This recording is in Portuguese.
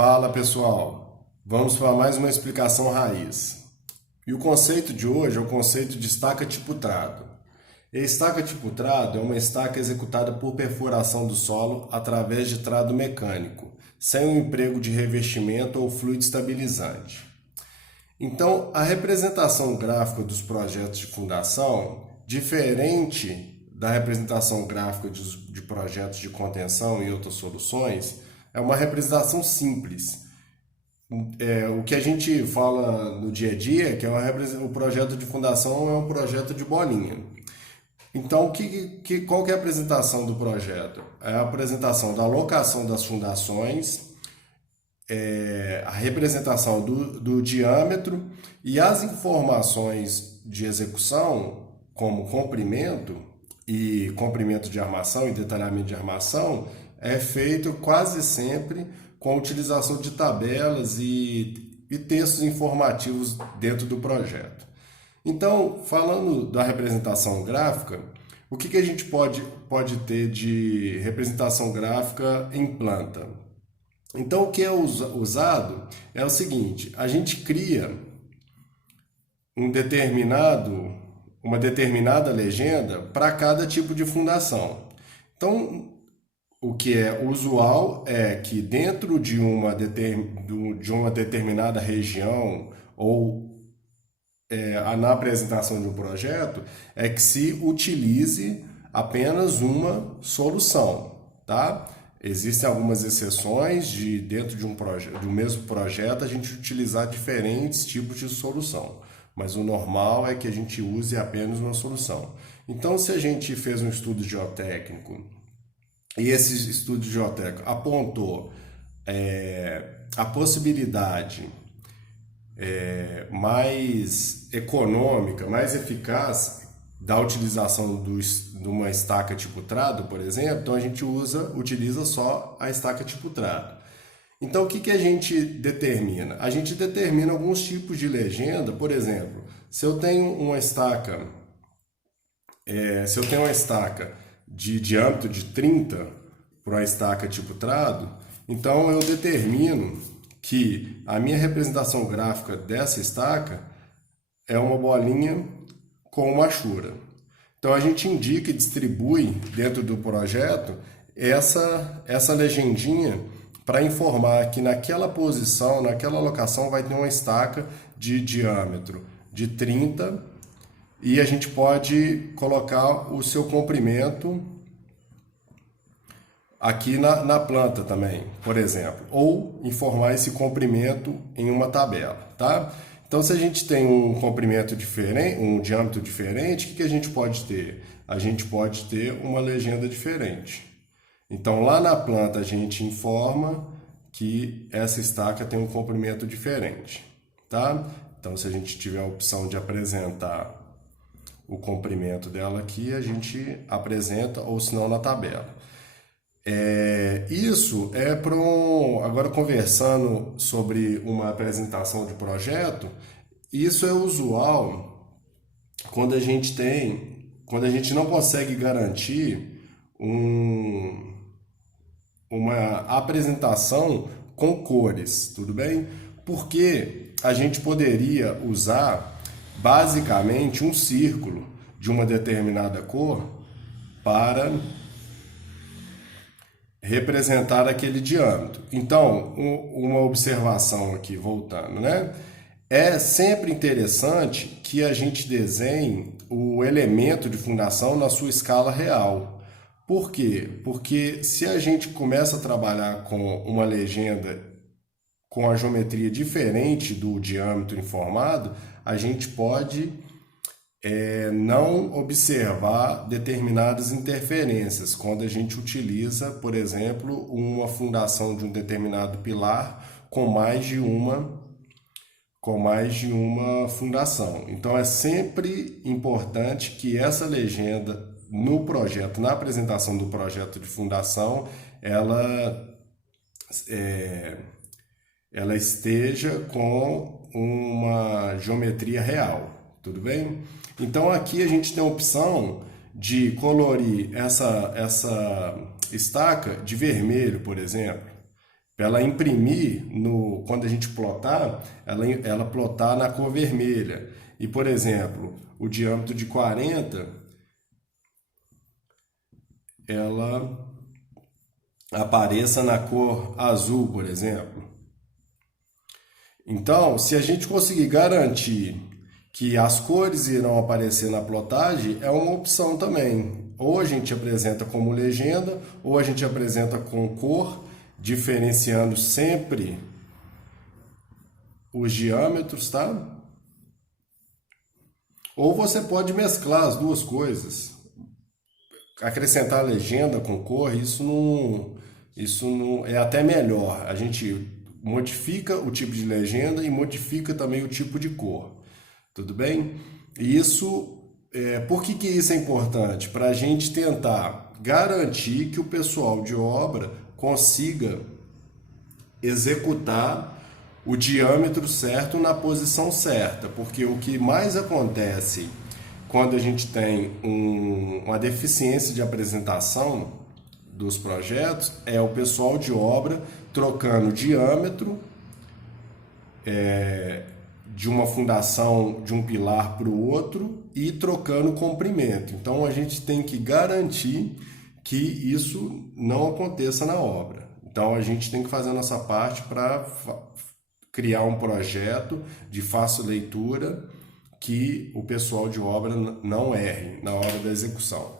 Fala pessoal, vamos para mais uma explicação raiz. E o conceito de hoje é o conceito de estaca tipo trado. E a estaca tipo trado é uma estaca executada por perfuração do solo através de trado mecânico, sem o emprego de revestimento ou fluido estabilizante. Então, a representação gráfica dos projetos de fundação, diferente da representação gráfica de projetos de contenção e outras soluções, é uma representação simples. O que a gente fala no dia a dia é que o projeto de fundação é um projeto de bolinha. Então, qual que é a apresentação do projeto? É a apresentação da locação das fundações, a representação do diâmetro e as informações de execução, como comprimento de armação e detalhamento de armação, é feito quase sempre com a utilização de tabelas e textos informativos dentro do projeto. Então, falando da representação gráfica, o que a gente pode ter de representação gráfica em planta? Então, o que é usado é o seguinte: a gente cria uma determinada legenda para cada tipo de fundação. Então, o que é usual é que dentro de uma determinada região ou na apresentação de um projeto é que se utilize apenas uma solução, tá? Existem algumas exceções de dentro de do mesmo projeto a gente utilizar diferentes tipos de solução, mas o normal é que a gente use apenas uma solução. Então, se a gente fez um estudo geotécnico e esse estudo geotécnico apontou a possibilidade mais econômica, mais eficaz da utilização de uma estaca tipo trado, por exemplo, então a gente utiliza só a estaca tipo trado. Então, o que a gente determina? A gente determina alguns tipos de legenda, por exemplo, se eu tenho uma estaca de diâmetro de 30 para uma estaca tipo trado, então eu determino que a minha representação gráfica dessa estaca é uma bolinha com uma achura. Então a gente indica e distribui dentro do projeto essa legendinha para informar que naquela posição, naquela locação vai ter uma estaca de diâmetro de 30 e a gente pode colocar o seu comprimento aqui na planta também, por exemplo, ou informar esse comprimento em uma tabela, tá? Então, se a gente tem um comprimento diferente, um diâmetro diferente, o que a gente pode ter? A gente pode ter uma legenda diferente. Então, lá na planta a gente informa que essa estaca tem um comprimento diferente, tá? Então, se a gente tiver a opção de apresentar o comprimento dela aqui, a gente apresenta, ou se não na tabela. Isso é para agora conversando sobre uma apresentação de projeto, isso é usual quando a gente não consegue garantir uma apresentação com cores, tudo bem? Porque a gente poderia usar basicamente um círculo de uma determinada cor para representar aquele diâmetro. Então, uma observação aqui, voltando, né? É sempre interessante que a gente desenhe o elemento de fundação na sua escala real. Por quê? Porque se a gente começa a trabalhar com uma legenda com a geometria diferente do diâmetro informado, a gente pode não observar determinadas interferências quando a gente utiliza, por exemplo, uma fundação de um determinado pilar com mais de uma fundação. Então é sempre importante que essa legenda no projeto, na apresentação do projeto de fundação, ela esteja com uma geometria real, tudo bem? Então aqui a gente tem a opção de colorir essa estaca de vermelho, por exemplo. Para ela imprimir, quando a gente plotar, ela plotar na cor vermelha. E, por exemplo, o diâmetro de 40, ela apareça na cor azul, por exemplo. Então, se a gente conseguir garantir que as cores irão aparecer na plotagem, é uma opção também. Ou a gente apresenta como legenda, ou a gente apresenta com cor, diferenciando sempre os diâmetros, tá? Ou você pode mesclar as duas coisas. Acrescentar legenda com cor, isso não é até melhor. A gente modifica o tipo de legenda e modifica também o tipo de cor. Tudo bem? E por que isso é importante? Para a gente tentar garantir que o pessoal de obra consiga executar o diâmetro certo na posição certa, porque o que mais acontece quando a gente tem uma deficiência de apresentação dos projetos é o pessoal de obra trocando diâmetro de uma fundação de um pilar para o outro e trocando comprimento. Então a gente tem que garantir que isso não aconteça na obra. Então a gente tem que fazer a nossa parte para criar um projeto de fácil leitura que o pessoal de obra não erre na hora da execução.